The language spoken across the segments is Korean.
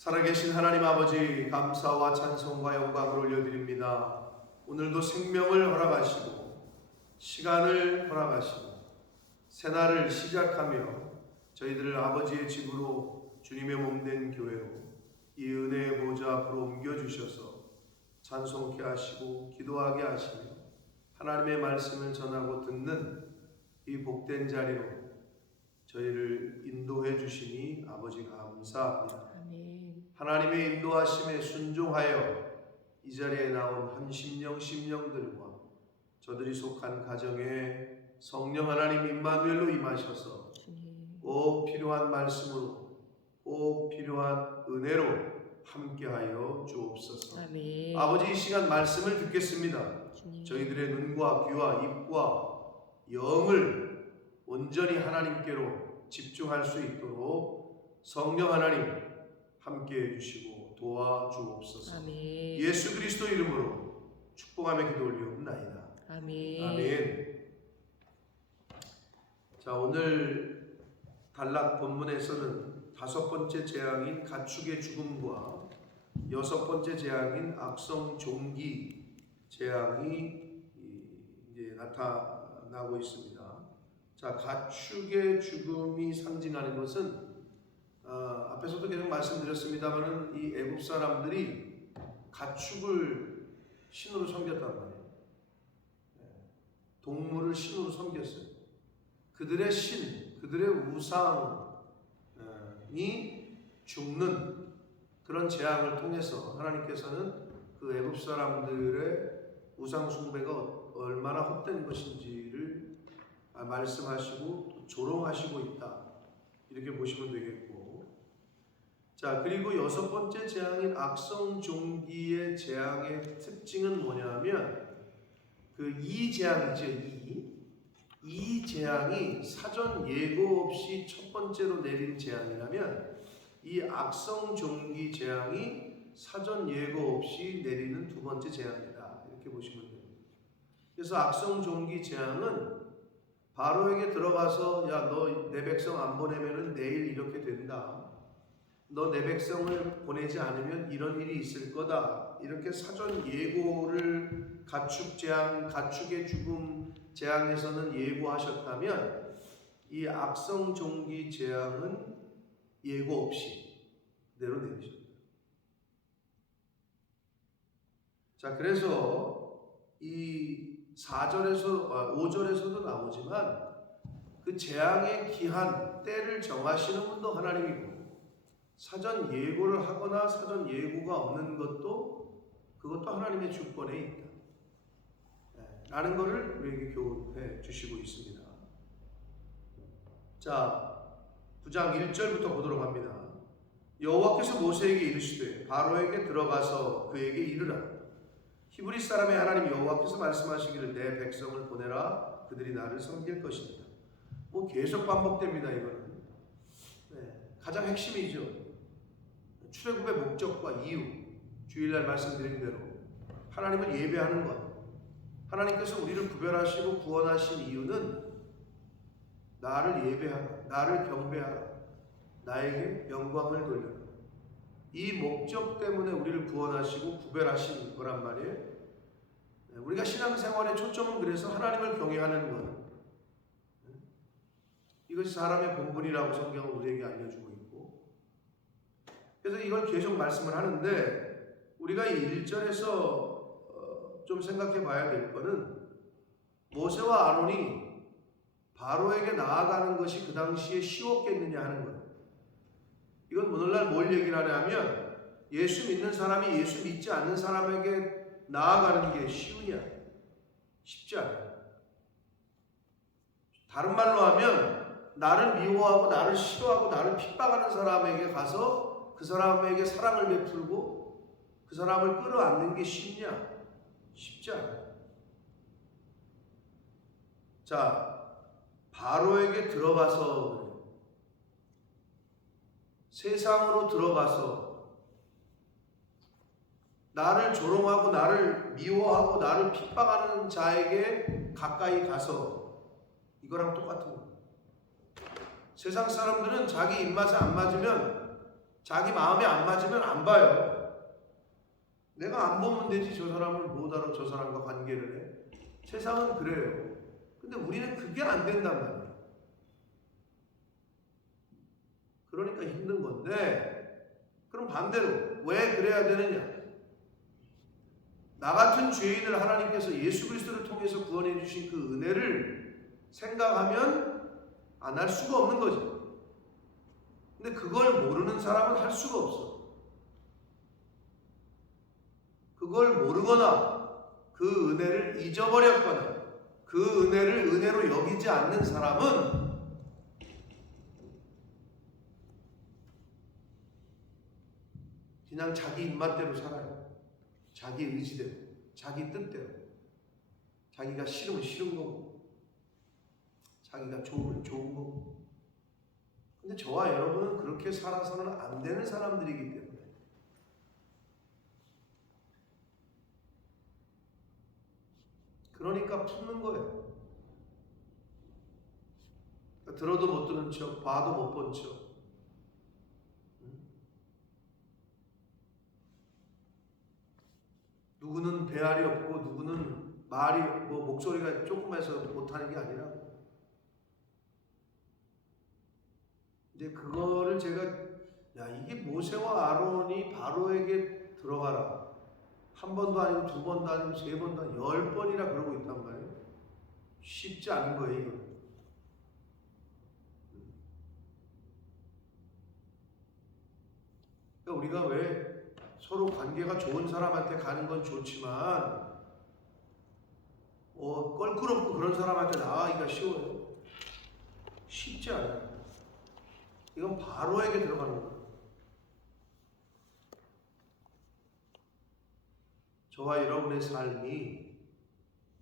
살아계신 하나님 아버지, 감사와 찬송과 영광을 올려드립니다. 오늘도 생명을 허락하시고 시간을 허락하시고 새날을 시작하며 저희들을 아버지의 집으로 주님의 몸된 교회로 이 은혜의 보좌 앞으로 옮겨주셔서 찬송케 하시고 기도하게 하시며 하나님의 말씀을 전하고 듣는 이 복된 자리로 저희를 인도해 주시니 아버지 감사합니다. 아멘. 하나님의 인도하심에 순종하여 이 자리에 나온 한 심령들과 저들이 속한 가정에 성령 하나님 임마누엘로 임하셔서 주님. 꼭 필요한 말씀으로 꼭 필요한 은혜로 함께하여 주옵소서. 아멘. 아버지, 이 시간 말씀을 듣겠습니다. 주님. 저희들의 눈과 귀와 입과 영을 온전히 하나님께로 집중할 수 있도록 성령 하나님 함께해 주시고 도와주옵소서. 아멘. 예수 그리스도 이름으로 축복하며 기도 올리옵나이다. 아멘. 아멘. 자, 오늘 단락 본문에서는 5번째 재앙인 가축의 죽음과 6번째 재앙인 악성 종기 재앙이 이제 나타나고 있습니다. 자, 가축의 죽음이 상징하는 것은 앞에서도 계속 말씀드렸습니다만은 이 애굽 사람들이 가축을 신으로 섬겼단 말이에요. 동물을 신으로 섬겼어요. 그들의 신, 그들의 우상이 죽는 그런 재앙을 통해서 하나님께서는 그 애굽 사람들의 우상 숭배가 얼마나 헛된 것인지를 말씀하시고 조롱하시고 있다, 이렇게 보시면 되겠고, 자, 그리고 6번째 재앙인 악성 종기의 재앙의 특징은 뭐냐면 이 재앙이죠. 이 재앙이 사전 예고 없이 첫 번째로 내린 재앙이라면 이 악성 종기 재앙이 사전 예고 없이 내리는 두 번째 재앙이다, 이렇게 보시면 됩니다. 그래서 악성 종기 재앙은 바로에게 들어가서 야, 너 내 백성 안 보내면은 내일 이렇게 된다, 너 내 백성을 보내지 않으면 이런 일이 있을 거다, 이렇게 사전 예고를 가축 재앙, 가축의 죽음 재앙에서는 예고하셨다면 이 악성 종기 재앙은 예고 없이 그대로 내리셨다. 자, 그래서 이 5절에서도 나오지만 그 재앙의 기한, 때를 정하시는 분도 하나님이고 사전 예고를 하거나 사전 예고가 없는 것도 그것도 하나님의 주권에 있다, 라는 것을 우리에게 교훈해 주시고 있습니다. 자, 9장 1절부터 보도록 합니다. 여호와께서 모세에게 이르시되 바로에게 들어가서 그에게 이르라. 히브리 사람의 하나님 여호와께서 말씀하시기를 내 백성을 보내라. 그들이 나를 섬길 것이다. 계속 반복됩니다. 이거는 가장 핵심이죠. 출애굽의 목적과 이유, 주일날 말씀드린 대로 하나님을 예배하는 것, 하나님께서 우리를 구별하시고 구원하신 이유는 나를 예배하라, 나를 경배하라, 나에게 영광을 돌려라, 이 목적 때문에 우리를 구원하시고 구별하신 거란 말이에요. 우리가 신앙생활의 초점은 그래서 하나님을 경외하는 것, 이것이 사람의 본분이라고 성경은 우리에게 알려주고 있고, 그래서 이걸 계속 말씀을 하는데 우리가 이 1절에서 좀 생각해 봐야 될 거는 모세와 아론이 바로에게 나아가는 것이 그 당시에 쉬웠겠느냐 하는 거예요. 이건 오늘날 뭘 얘기를 하냐면 예수 믿는 사람이 예수 믿지 않는 사람에게 나아가는 게 쉬우냐? 쉽지 않아요. 다른 말로 하면 나를 미워하고 나를 싫어하고 나를 핍박하는 사람에게 가서 그 사람에게 사랑을 베풀고 그 사람을 끌어안는 게 쉽냐? 쉽지 않아요. 자, 바로에게 들어가서, 세상으로 들어가서 나를 조롱하고 나를 미워하고 나를 핍박하는 자에게 가까이 가서, 이거랑 똑같은 거예요. 세상 사람들은 자기 입맛에 안 맞으면 자기 마음에 안 맞으면 안 봐요. 내가 안 보면 되지. 저 사람을 못 알아. 저 사람과 관계를 해. 세상은 그래요. 근데 우리는 그게 안 된단 말이에요. 그러니까 힘든 건데, 그럼 반대로 왜 그래야 되느냐? 나 같은 죄인을 하나님께서 예수 그리스도를 통해서 구원해 주신 그 은혜를 생각하면 안 할 수가 없는 거죠. 근데 그걸 모르는 사람은 할 수가 없어. 그걸 모르거나 그 은혜를 잊어버렸거나 그 은혜를 은혜로 여기지 않는 사람은 그냥 자기 입맛대로 살아요. 자기 의지대로, 자기 뜻대로. 자기가 싫으면 싫은 거고, 자기가 좋으면 좋은 거고. 근데 저와 여러분은 그렇게 살아서는 안 되는 사람들이기 때문에 그러니까 푸는 거예요. 그러니까 들어도 못 듣는 척, 봐도 못 본 척. 누구는 배알이 없고 누구는 말이 목소리가 조금해서 못하는 게 아니라, 이제 그거를 제가 이게 모세와 아론이 바로에게 들어가라. 한 번도 아니고 두 번도 아니고 세 번도 아니고 10번이나 그러고 있단 말이에요. 쉽지 않은 거예요, 이거. 그러니까 우리가 왜 서로 관계가 좋은 사람한테 가는 건 좋지만 껄끄럽고 그런 사람한테 나가기가 쉬워요. 쉽지 않아요. 이건 바로에게 들어가는 거예요. 저와 여러분의 삶이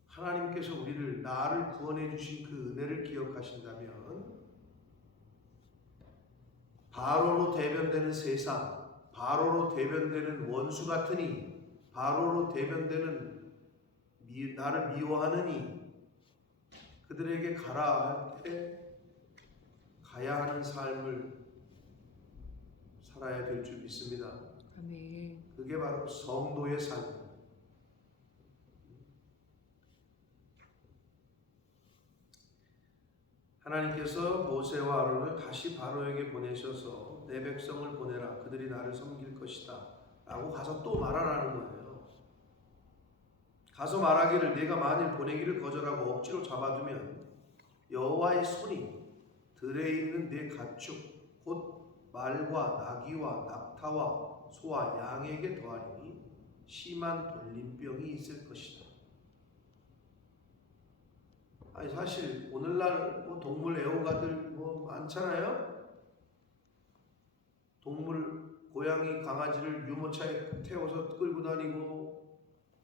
하나님께서 나를 구원해 주신 그 은혜를 기억하신다면 바로로 대변되는 세상, 바로로 대변되는 원수 같으니, 바로로 대변되는 나를 미워하느니 그들에게 가라 할 때 가야 하는 삶을 살아야 될 줄 믿습니다. 아멘. 그게 바로 성도의 삶입니다. 하나님께서 모세와 아론을 다시 바로에게 보내셔서 내 백성을 보내라. 그들이 나를 섬길 것이다. 라고 가서 또 말하라는 거예요. 가서 말하기를 내가 만일 보내기를 거절하고 억지로 잡아두면 여호와의 손이 들에 있는 내 가축 곧 말과 나귀와 낙타와 소와 양에게 더하리니 심한 돌림병이 있을 것이다. 아니 사실 오늘날 동물 애호가들 많잖아요. 동물 고양이 강아지를 유모차에 태워서 끌고 다니고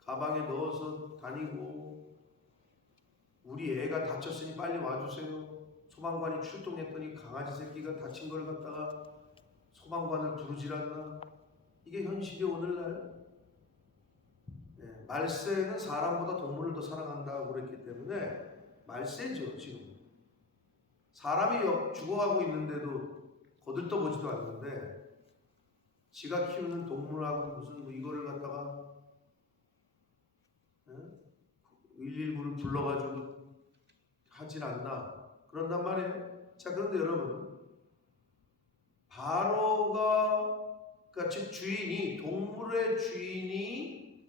가방에 넣어서 다니고, 우리 애가 다쳤으니 빨리 와주세요. 소방관이 출동했더니 강아지 새끼가 다친 걸 갖다가 소방관을 부르질 않나. 이게 현실이 오늘날. 말세는 사람보다 동물을 더 사랑한다고 그랬기 때문에 말세죠. 지금 사람이 죽어가고 있는데도 거들떠보지도 않는데 지가 키우는 동물하고 무슨 이거를 갖다가 119를 불러가지고 하질 않나 그런단 말이에요. 자, 그런데 여러분, 바로가 즉 주인이, 동물의 주인이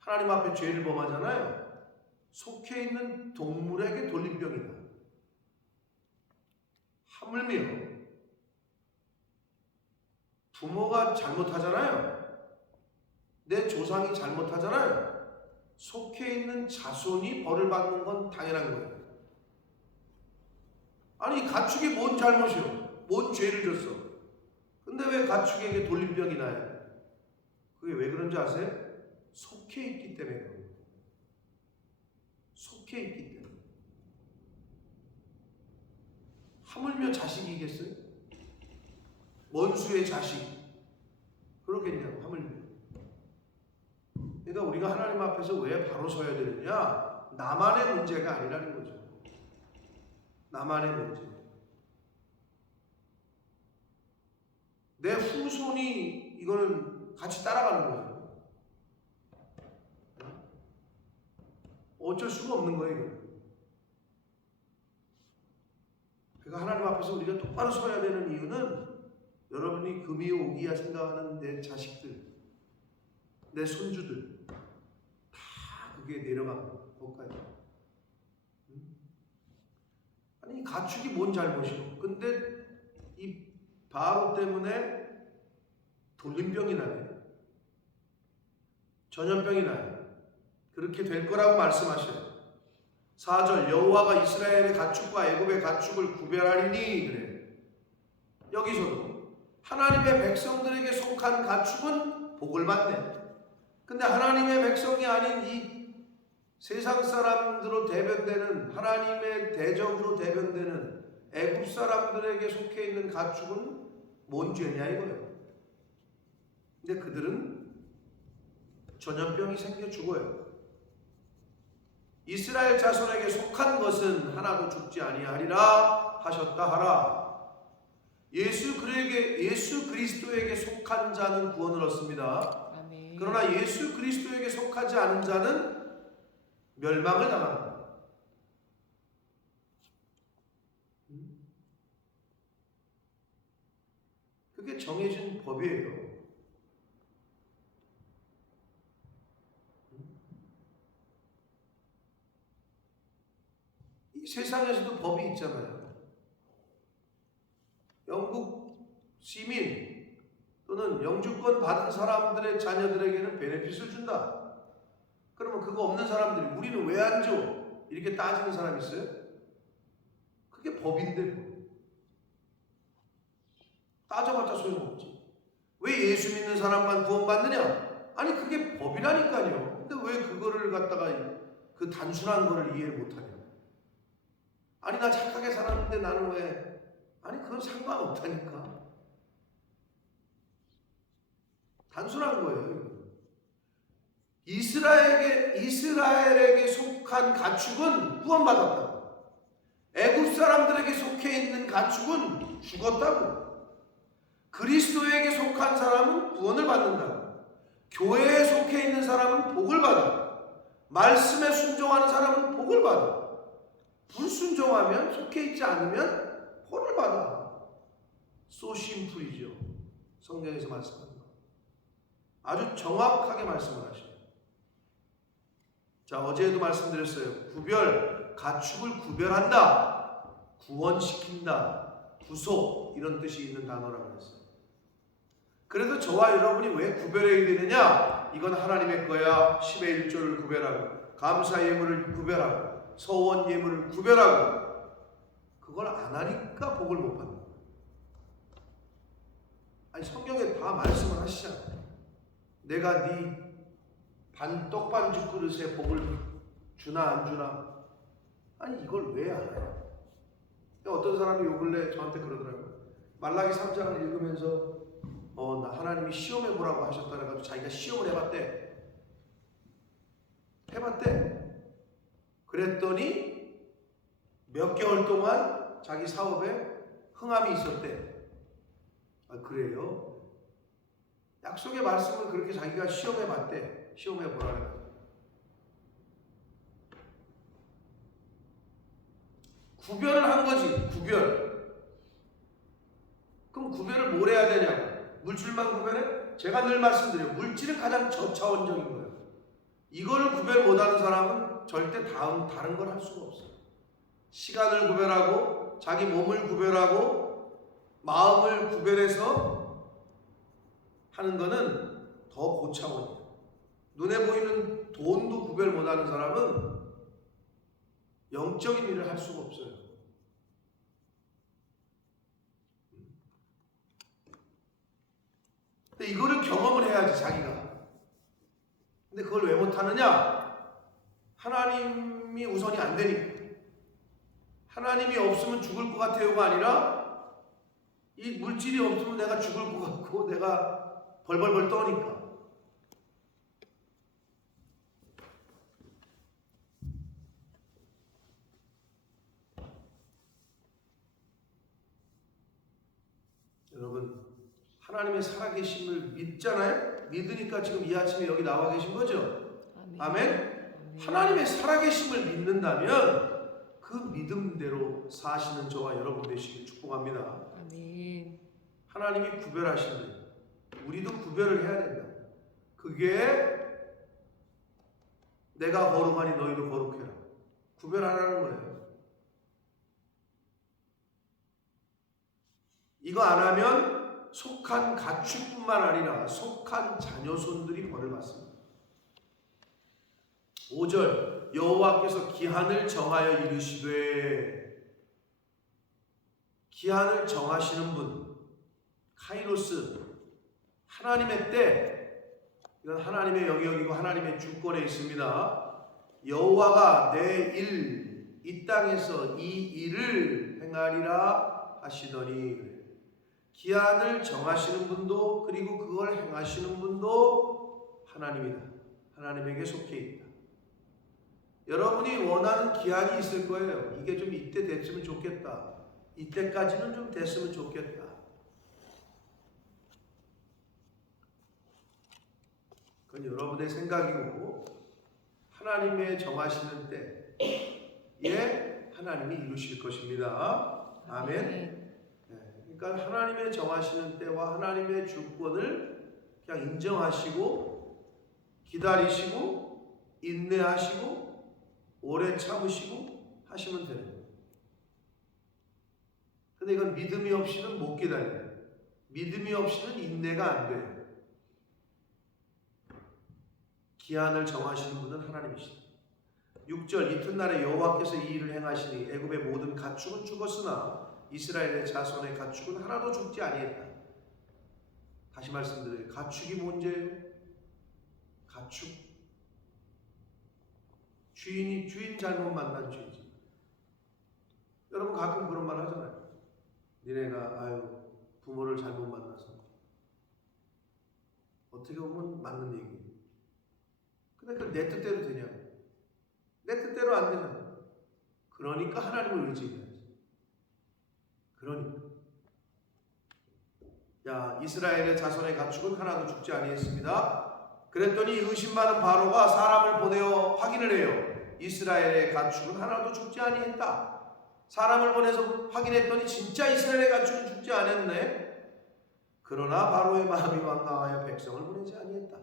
하나님 앞에 죄를 범하잖아요. 속해 있는 동물에게 돌림병이다. 하물며 부모가 잘못하잖아요. 내 조상이 잘못하잖아요. 속해 있는 자손이 벌을 받는 건 당연한 거예요. 아니 가축이 뭔 잘못이요? 뭔 죄를 졌어? 근데 왜 가축에게 돌림병이 나요? 그게 왜 그런지 아세요? 속해 있기 때문에 그런 거예요. 속해 있기 때문에. 하물며 자식이겠어요? 원수의 자식 그러겠냐고. 하물며. 그러니까 우리가 하나님 앞에서 왜 바로 서야 되느냐? 나만의 문제가 아니라는 거죠. 나만의 문제. 내 후손이 이거는 같이 따라가는 거예요. 어쩔 수가 없는 거예요, 이거. 그러니까 하나님 앞에서 우리가 똑바로 서야 되는 이유는 여러분이 금이 오기야 생각하는 내 자식들, 내 손주들 다 그게 내려간 것까지. 아니 가축이 뭔 잘못이요? 근데 이 바로 때문에 돌림병이 나요. 전염병이 나요. 그렇게 될 거라고 말씀하셔요. 4절 여호와가 이스라엘의 가축과 애굽의 가축을 구별하리니 그래요. 여기서도 하나님의 백성들에게 속한 가축은 복을 받네. 근데 하나님의 백성이 아닌 이 세상 사람들로 대변되는 하나님의 대적으로 대변되는 애굽 사람들에게 속해 있는 가축은 뭔 죄냐 이거예요. 근데 그들은 전염병이 생겨 죽어요. 이스라엘 자손에게 속한 것은 하나도 죽지 아니하리라 하셨다 하라. 예수 그리스도에게 속한 자는 구원을 얻습니다. 아멘. 그러나 예수 그리스도에게 속하지 않은 자는 멸망을 당합니다. 그게 정해진 법이에요. 이 세상에서도 법이 있잖아요. 영국 시민 또는 영주권 받은 사람들의 자녀들에게는 베네핏을 준다. 그러면 그거 없는 사람들이 우리는 왜 안 줘? 이렇게 따지는 사람이 있어요? 그게 법인데 따져봤자 소용없지. 왜 예수 믿는 사람만 구원받느냐? 아니 그게 법이라니까요. 근데 왜 그거를 갖다가 그 단순한 거를 이해를 못하냐? 아니 나 착하게 살았는데 나는 왜? 아니 그건 상관없다니까. 단순한 거예요. 이스라엘에게 속한 가축은 구원받았다고. 애굽 사람들에게 속해 있는 가축은 죽었다고. 그리스도에게 속한 사람은 구원을 받는다고. 교회에 속해 있는 사람은 복을 받아. 말씀에 순종하는 사람은 복을 받아. 불순종하면, 속해 있지 않으면 벌을 받아. So simple이죠. 성경에서 말씀하는 거. 아주 정확하게 말씀을 하셔요. 자, 어제도 말씀드렸어요. 가축을 구별한다, 구원시킨다, 구속 이런 뜻이 있는 단어라고 했어요. 그래도 저와 여러분이 왜 구별해야 되느냐? 이건 하나님의 거야. 10의 1조를 구별하고 감사 예물을 구별하고 서원 예물을 구별하고 그걸 안 하니까 복을 못 받는 거예요. 아니 성경에 다 말씀을 하시잖아요. 내가 네 떡반죽 그릇에 복을 주나 안 주나? 아니 이걸 왜 알아요? 어떤 사람이 요 근래 저한테 그러더라고요. 말라기 3장을 읽으면서 나 하나님이 시험해 보라고 하셨다 그래가지고 자기가 시험을 해봤대. 그랬더니 몇 개월 동안 자기 사업에 흥함이 있었대. 아 그래요? 약속의 말씀을 그렇게 자기가 시험해 봤대. 시험해 보라고. 구별을 한 거지. 구별. 그럼 구별을 뭘 해야 되냐고. 물질만 구별해? 제가 늘 말씀드려요. 물질은 가장 저차원적인 거예요. 이거를 구별 못하는 사람은 절대 다른 걸 할 수가 없어요. 시간을 구별하고 자기 몸을 구별하고 마음을 구별해서 하는 거는 더 고차원이에요. 눈에 보이는 돈도 구별 못하는 사람은 영적인 일을 할 수가 없어요. 근데 이거를 경험을 해야지 자기가. 근데 그걸 왜 못하느냐? 하나님이 우선이 안 되니까. 하나님이 없으면 죽을 것 같아요가 아니라 이 물질이 없으면 내가 죽을 것 같고 내가 벌벌벌 떠니까. 여러분 하나님의 살아계심을 믿잖아요. 믿으니까 지금 이 아침에 여기 나와 계신 거죠. 아멘. 아멘. 하나님의 살아계심을 믿는다면 그 믿음대로 사시는 저와 여러분 되시길 축복합니다. 아멘. 하나님이 구별하신다. 우리도 구별을 해야 된다. 그게 내가 거룩하니 너희도 거룩해라. 구별하라는 거예요. 이거 안 하면 속한 가축뿐만 아니라 속한 자녀손들이 벌을 받습니다. 5절 여호와께서 기한을 정하여 이르시되, 기한을 정하시는 분, 카이로스, 하나님의 때, 이건 하나님의 영역이고 하나님의 주권에 있습니다. 여호와가 내 일, 이 땅에서 이 일을 행하리라 하시더니, 기한을 정하시는 분도 그리고 그걸 행하시는 분도 하나님이다. 하나님에게 속해 있다. 여러분이 원하는 기한이 있을 거예요. 이게 좀 이때 됐으면 좋겠다. 이때까지는 좀 됐으면 좋겠다. 그건 여러분의 생각이고 하나님의 정하시는 때에 하나님이 이루실 것입니다. 아멘. 그러니까 하나님의 정하시는 때와 하나님의 주권을 그냥 인정하시고 기다리시고 인내하시고 오래 참으시고 하시면 되는 거예요. 근데 이건 믿음이 없이는 못 기다려요. 믿음이 없이는 인내가 안 돼요. 기한을 정하시는 분은 하나님이시다. 6절 이튿날에 여호와께서 이 일을 행하시니 애굽의 모든 가축은 죽었으나 이스라엘의 자손의 가축은 하나도 죽지 아니했다. 다시 말씀드려요. 가축이 문제예요. 가축. 주인 잘못 만난 죄지. 여러분 가끔 그런 말 하잖아요. 니네가 부모를 잘못 만나서. 어떻게 보면 맞는 얘기예요. 근데 그 내 뜻대로 되냐? 내 뜻대로 안 되잖아. 그러니까 하나님을 의지해야지. 그러니까. 야, 이스라엘의 자손의 가축은 하나도 죽지 아니했습니다. 그랬더니 의심 많은 바로가 사람을 보내어 확인을 해요. 이스라엘의 가축은 하나도 죽지 아니했다. 사람을 보내서 확인했더니 진짜 이스라엘의 가축은 죽지 않았네. 그러나 바로의 마음이 완강하여 백성을 보내지 아니했다.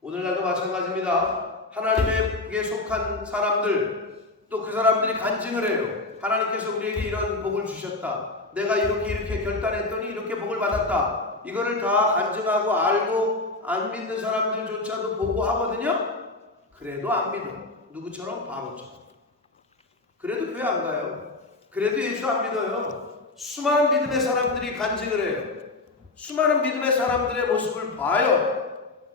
오늘날도 마찬가지입니다. 하나님에게 속한 사람들, 또 그 사람들이 간증을 해요. 하나님께서 우리에게 이런 복을 주셨다. 내가 이렇게 결단했더니 이렇게 복을 받았다. 이거를 다 간증하고 알고 안 믿는 사람들조차도 보고 하거든요. 그래도 안 믿어. 누구처럼? 바로처럼. 그래도 교회 안 가요. 그래도 예수 안 믿어요. 수많은 믿음의 사람들이 간증을 해요. 수많은 믿음의 사람들의 모습을 봐요.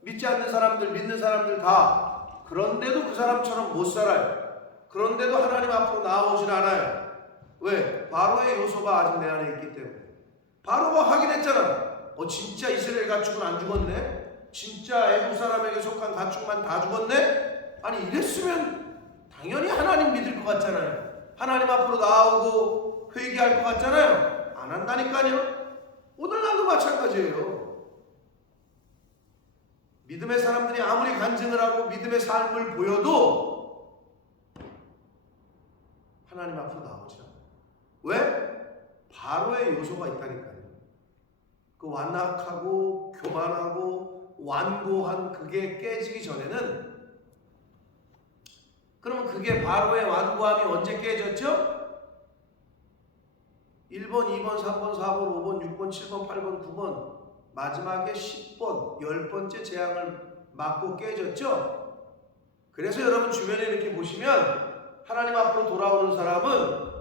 믿지 않는 사람들, 믿는 사람들 다. 그런데도 그 사람처럼 못 살아요. 그런데도 하나님 앞으로 나아오질 않아요. 왜? 바로의 요소가 아직 내 안에 있기 때문에. 바로가 확인했잖아. 진짜 이스라엘 가축은 안 죽었네? 진짜 애국 사람에게 속한 가축만 다 죽었네? 아니 이랬으면 당연히 하나님 믿을 것 같잖아요. 하나님 앞으로 나오고 회개할 것 같잖아요. 안 한다니까요. 오늘날도 마찬가지예요. 믿음의 사람들이 아무리 간증을 하고 믿음의 삶을 보여도 하나님 앞으로 나오지 않아요. 왜? 바로의 요소가 있다니까요. 그 완악하고 교만하고 완고한 그게 깨지기 전에는, 그러면 그게 바로의 완고함이 언제 깨졌죠? 1번, 2번, 3번, 4번, 5번, 6번, 7번, 8번, 9번 마지막에 10번, 10번째 재앙을 맞고 깨졌죠? 그래서 여러분 주변에 이렇게 보시면 하나님 앞으로 돌아오는 사람은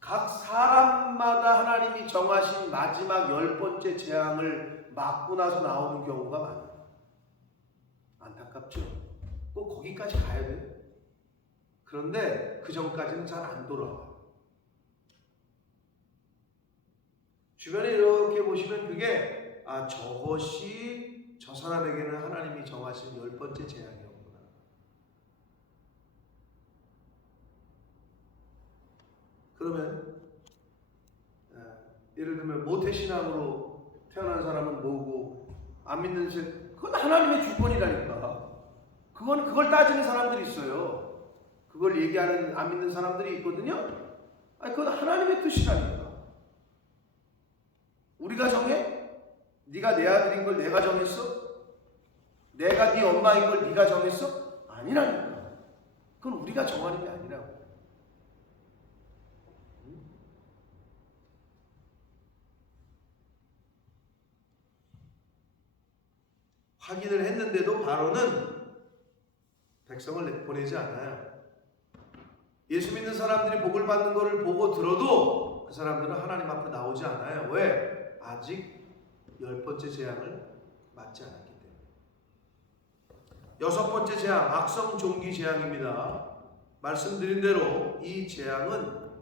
각 사람마다 하나님이 정하신 마지막 10번째 재앙을 맞고 나서 나오는 경우가 많아요. 안타깝죠? 꼭 거기까지 가야 돼요. 그런데 그 전까지는 잘 안 돌아와요. 주변에 이렇게 보시면 그게 저것이 저 사람에게는 하나님이 정하신 10번째 재앙이었구나. 그러면 예를 들면 모태신앙으로 태어난 사람은 뭐고 안 믿는 그건 하나님의 주권이라니까. 그걸 따지는 사람들이 있어요. 그걸 얘기하는 안 믿는 사람들이 있거든요. 아니 그건 하나님의 뜻이라니까. 우리가 정해? 네가 내 아들인 걸 내가 정했어? 내가 네 엄마인 걸 네가 정했어? 아니라니까. 그건 우리가 정하는 게 아니라고. 확인을 했는데도 바로는 백성을 보내지 않아요. 예수 믿는 사람들이 복을 받는 것을 보고 들어도 그 사람들은 하나님 앞에 나오지 않아요. 왜? 아직 10번째 재앙을 맞지 않았기 때문에. 6번째 재앙, 악성 종기 재앙입니다. 말씀드린 대로 이 재앙은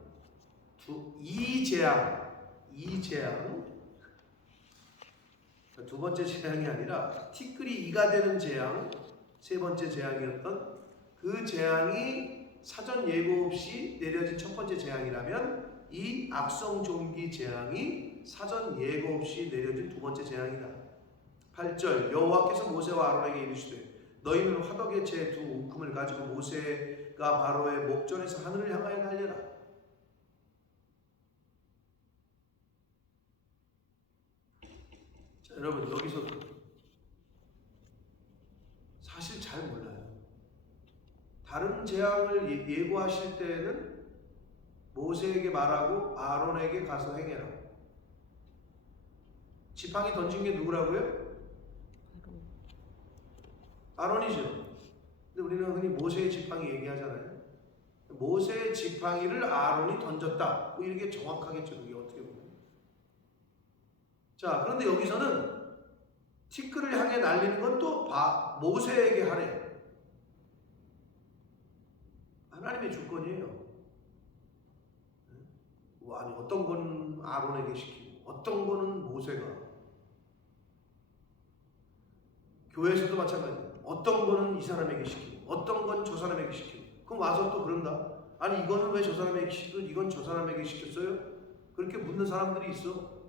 두 번째 재앙이 아니라 티끌이 이가 되는 재앙, 세 번째 재앙이었던 그 재앙이 사전 예고 없이 내려진 첫 번째 재앙이라면 이 악성 종기 재앙이 사전 예고 없이 내려진 두 번째 재앙이다. 8절 여호와께서 모세와 아론에게 이르시되 너희는 화덕의 제 두 움큼을 가지고 모세가 바로의 목전에서 하늘을 향하여 날려라. 자, 여러분 여기서 사실 잘 몰라요. 다른 재앙을 예고하실 때는 모세에게 말하고 아론에게 가서 행해라. 지팡이 던진 게 누구라고요? 아론이죠. 근데 우리는 흔히 모세의 지팡이 얘기하잖아요. 모세의 지팡이를 아론이 던졌다. 뭐 이게 정확하겠죠. 이게 어떻게 보면. 자, 그런데 여기서는 티끌을 향해 날리는 건 또 모세에게 하래. 하나님의 주권이에요. 아니 어떤 건 아론에게 시키고 어떤 거는 모세가. 교회에서도 마찬가지예요. 어떤 거는 이 사람에게 시키고 어떤 건 저 사람에게 시키고. 그럼 와서 또 그런다. 아니 이거는 왜 저 사람에게 시키고 이건 저 사람에게 시켰어요? 그렇게 묻는 사람들이 있어.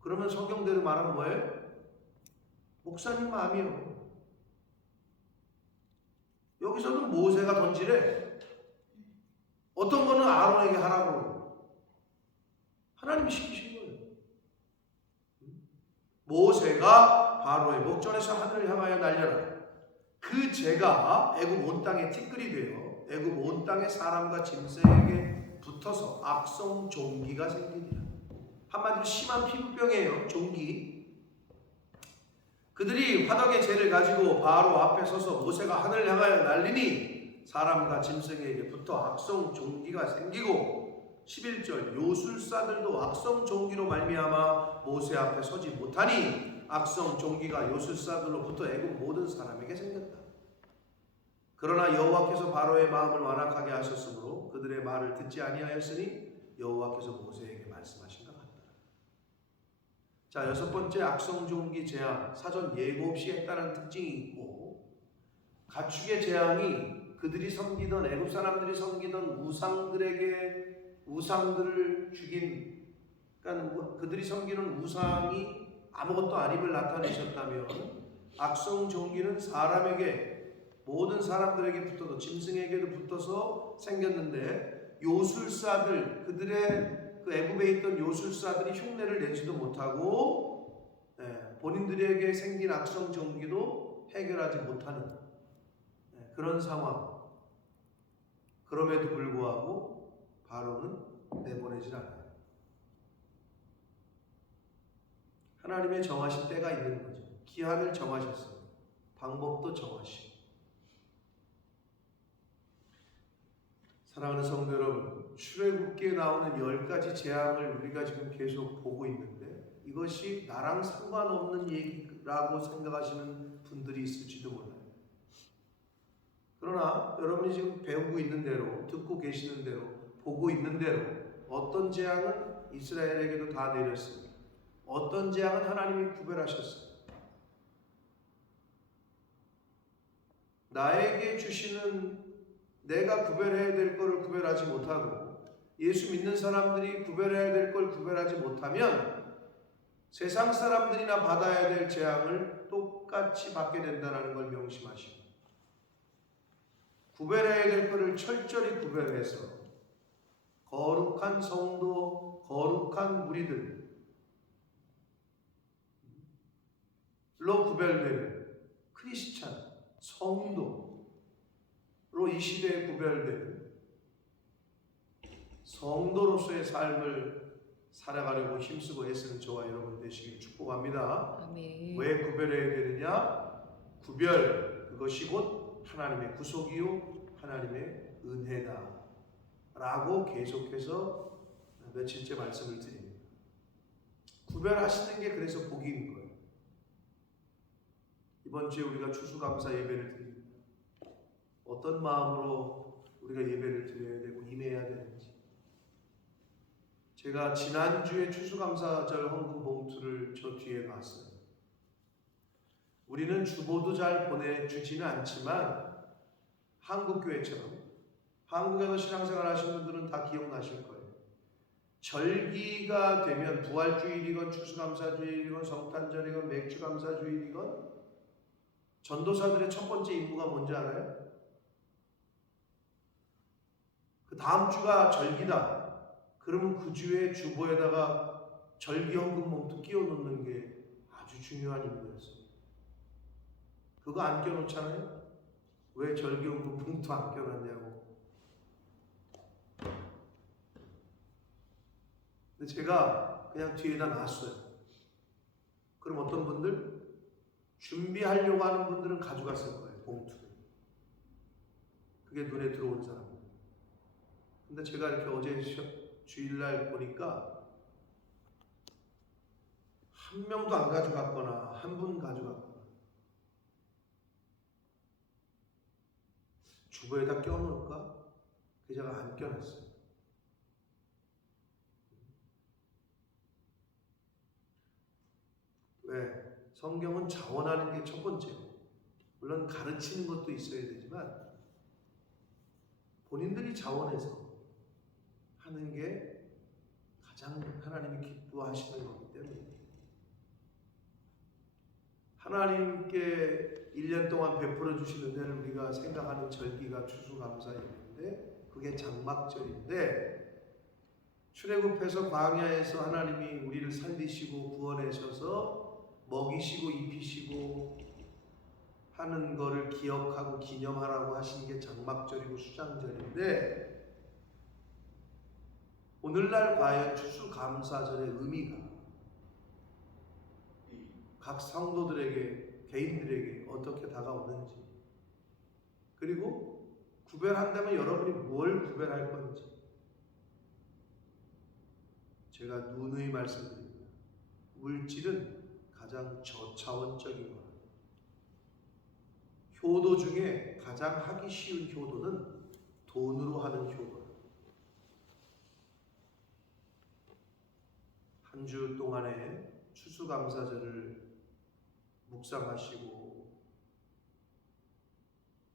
그러면 성경대로 말하면 뭐예요? 목사님 마음이요. 여기서는 모세가 던지래. 어떤 거는 아론에게 하라고. 하나님이 시키신 거예요. 모세가 바로의 목전에서 하늘을 향하여 날려라. 그 재가 애굽 온 땅에 티끌이 되어 애굽 온 땅의 사람과 짐승에게 붙어서 악성 종기가 생기니라. 한마디로 심한 피부병이에요. 종기. 그들이 화덕의 재를 가지고 바로 앞에 서서 모세가 하늘을 향하여 날리니 사람과 짐승에게 붙어 악성 종기가 생기고 11절 요술사들도 악성 종기로 말미암아 모세 앞에 서지 못하니 악성 종기가 요술사들로부터 애굽 모든 사람에게 생겼다. 그러나 여호와께서 바로의 마음을 완악하게 하셨으므로 그들의 말을 듣지 아니하였으니 여호와께서 모세에게 말씀하신 것 같다. 자, 6번째 악성 종기 재앙, 사전 예고 없이 했다는 특징이 있고 가축의 재앙이 그들이 섬기던 애굽 사람들이 섬기던 우상들을 죽인, 그러니까 그들이 섬기는 우상이 아무것도 아님을 나타내셨다면 악성 종기는 사람에게 모든 사람들에게 붙어서 짐승에게도 붙어서 생겼는데 요술사들 그들의 그 애굽에 있던 요술사들이 흉내를 내지도 못하고 본인들에게 생긴 악성 종기도 해결하지 못하는 그런 상황. 그럼에도 불구하고 바로는 내보내질 않아요. 하나님의 정하신 때가 있는 거죠. 기한을 정하셨어요. 방법도 정하시고. 사랑하는 성도 여러분, 출애굽기에 나오는 10가지 재앙을 우리가 지금 계속 보고 있는데 이것이 나랑 상관없는 얘기라고 생각하시는 분들이 있을지도 몰라요. 그러나 여러분이 지금 배우고 있는 대로, 듣고 계시는 대로, 보고 있는 대로 어떤 재앙은 이스라엘에게도 다 내렸습니다. 어떤 재앙은 하나님이 구별하셨어요. 나에게 주시는 내가 구별해야 될 것을 구별하지 못하고 예수 믿는 사람들이 구별해야 될 걸 구별하지 못하면 세상 사람들이나 받아야 될 재앙을 똑같이 받게 된다는 걸 명심하시고 구별해야 될 것을 철저히 구별해서 거룩한 성도, 거룩한 무리들로 구별되는 크리스찬, 성도로 이 시대에 구별되는 성도로서의 삶을 살아가려고 힘쓰고 애쓰는 저와 여러분 되시길 축복합니다. 아멘. 왜 구별해야 되느냐? 구별, 그것이 곧 하나님의 구속이요 하나님의 은혜다 라고 계속해서 며칠째 말씀을 드립니다. 구별하시는 게 그래서 복인 거예요. 이번 주에 우리가 추수감사 예배를 드립니다. 어떤 마음으로 우리가 예배를 드려야 되고 임해야 되는지. 제가 지난주에 추수감사절 헌금 봉투를 저 뒤에 놨어요. 우리는 주보도 잘 보내주지는 않지만 한국교회처럼, 한국에서 신앙생활 하시는 분들은 다 기억나실 거예요. 절기가 되면 부활주일이건 추수감사주일이건 성탄절이건 맥주감사주일이건 전도사들의 첫 번째 임무가 뭔지 알아요? 그 다음 주가 절기다. 그러면 그 주에 주보에다가 절기 헌금 봉투 끼워 놓는 게 아주 중요한 임무였어요. 그거 안 껴놓잖아요? 왜 절기 헌금 봉투 안 껴놨냐고. 근데 제가 그냥 뒤에다 놨어요. 그럼 어떤 분들? 준비하려고 하는 분들은 가져갔을 거예요, 봉투를. 그게 눈에 들어온 사람. 근데 제가 이렇게 어제 주일날 보니까 한 명도 안 가져갔거나 한 분 가져갔거나 주보에다 껴놓을까? 그래서 제가 안 껴놨어요. 왜? 성경은 자원하는 게 첫 번째고 물론 가르치는 것도 있어야 되지만 본인들이 자원해서 하는 게 가장 하나님이 기뻐하시는 거기 때문에 하나님께 1년 동안 베풀어 주신 은혜를 우리가 생각하는 절기가 추수감사일인데 그게 장막절인데 출애굽해서 광야에서 하나님이 우리를 살리시고 구원하셔서 먹이시고 입히시고 하는 거를 기억하고 기념하라고 하신 게 장막절이고 수장절인데 오늘날 과연 추수감사절의 의미가 각 성도들에게, 개인들에게 어떻게 다가오는지 그리고 구별한다면 여러분이 뭘 구별할 건지 제가 누누이 말씀드립니다. 물질은 가장 저차원적인 것. 효도 중에 가장 하기 쉬운 효도는 돈으로 하는 효도. 한 주 동안에 추수감사절을 묵상하시고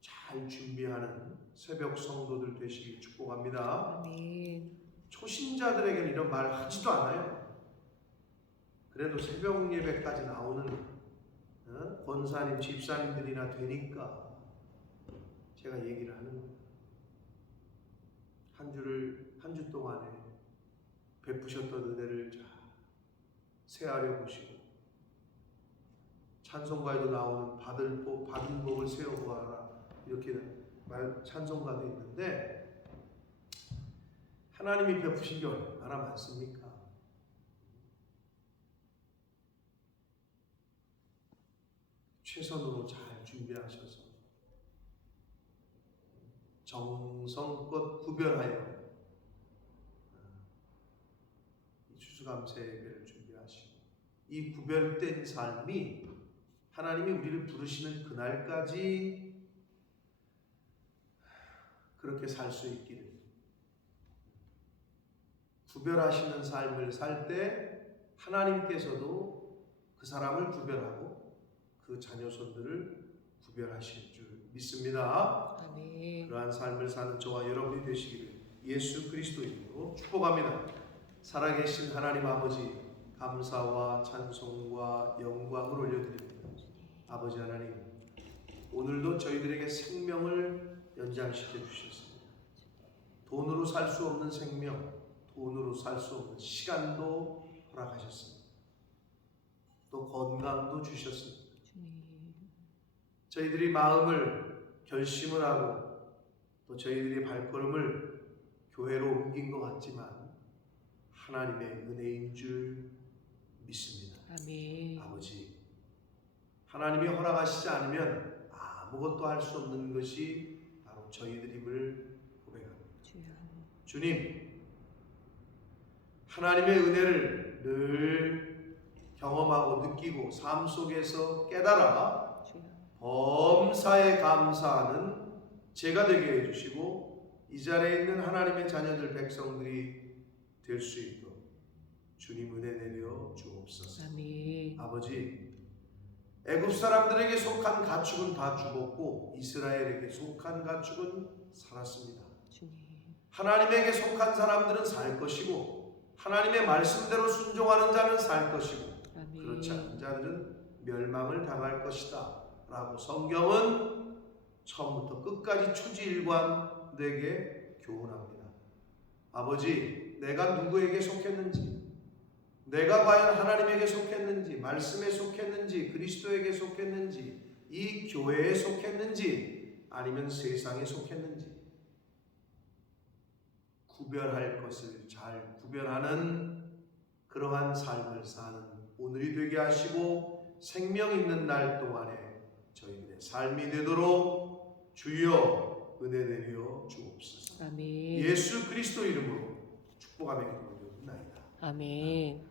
잘 준비하는 새벽 성도들 되시길 축복합니다. 아멘. 초신자들에게는 이런 말 하지도 않아요. 그래도 새벽 예배까지 나오는 권사님, 집사님들이나 되니까 제가 얘기를 하는 거예요. 한 주 동안에 베푸셨던 은혜를 잘 세아려 보시고 찬송가에도 나오는 받은 복을 세어보아라 이렇게 찬송가도 있는데 하나님이 베푸신 게 얼마나 많습니까? 최선으로 잘 준비하셔서 정성껏 구별하여 이 추수감사 예배를 준비하시고 이 구별된 삶이 하나님이 우리를 부르시는 그날까지 그렇게 살 수 있기를 구별하시는 삶을 살 때 하나님께서도 그 사람을 구별하고 그 자녀손들을 구별하실 줄 믿습니다. 아멘. 그러한 삶을 사는 저와 여러분이 되시기를 예수 그리스도 이름으로 축복합니다. 살아계신 하나님 아버지, 감사와 찬송과 영광을 올려드립니다. 아버지 하나님, 오늘도 저희들에게 생명을 연장시켜 주셨습니다. 돈으로 살 수 없는 생명, 돈으로 살 수 없는 시간도 허락하셨습니다. 또 건강도 주셨습니다. 저희들이 마음을 결심을 하고 또 저희들의 발걸음을 교회로 옮긴 것 같지만 하나님의 은혜인 줄 믿습니다. 아멘. 아버지, 하나님이 허락하시지 않으면 아무것도 할 수 없는 것이 바로 저희들임을 고백합니다. 주님, 하나님의 은혜를 늘 경험하고 느끼고 삶 속에서 깨달아 범사에 감사하는 제가 되게 해주시고 이 자리에 있는 하나님의 자녀들 백성들이 될 수 있도록 주님 은혜 내려 주옵소서. 아멘. 아버지, 애굽 사람들에게 속한 가축은 다 죽었고 이스라엘에게 속한 가축은 살았습니다. 하나님에게 속한 사람들은 살 것이고 하나님의 말씀대로 순종하는 자는 살 것이고 그렇지 않은 자들은 멸망을 당할 것이다 라고 성경은 처음부터 끝까지 초지일관되게 교훈합니다. 아버지, 내가 누구에게 속했는지, 내가 과연 하나님에게 속했는지, 말씀에 속했는지, 그리스도에게 속했는지, 이 교회에 속했는지, 아니면 세상에 속했는지 구별할 것을 잘 구별하는 그러한 삶을 사는 오늘이 되게 하시고 생명 있는 날 동안에 저희들의 삶이 되도록 주여 은혜 내려 주옵소서. 아멘. 예수 그리스도 이름으로 축복하며 기도드립니다. 아멘.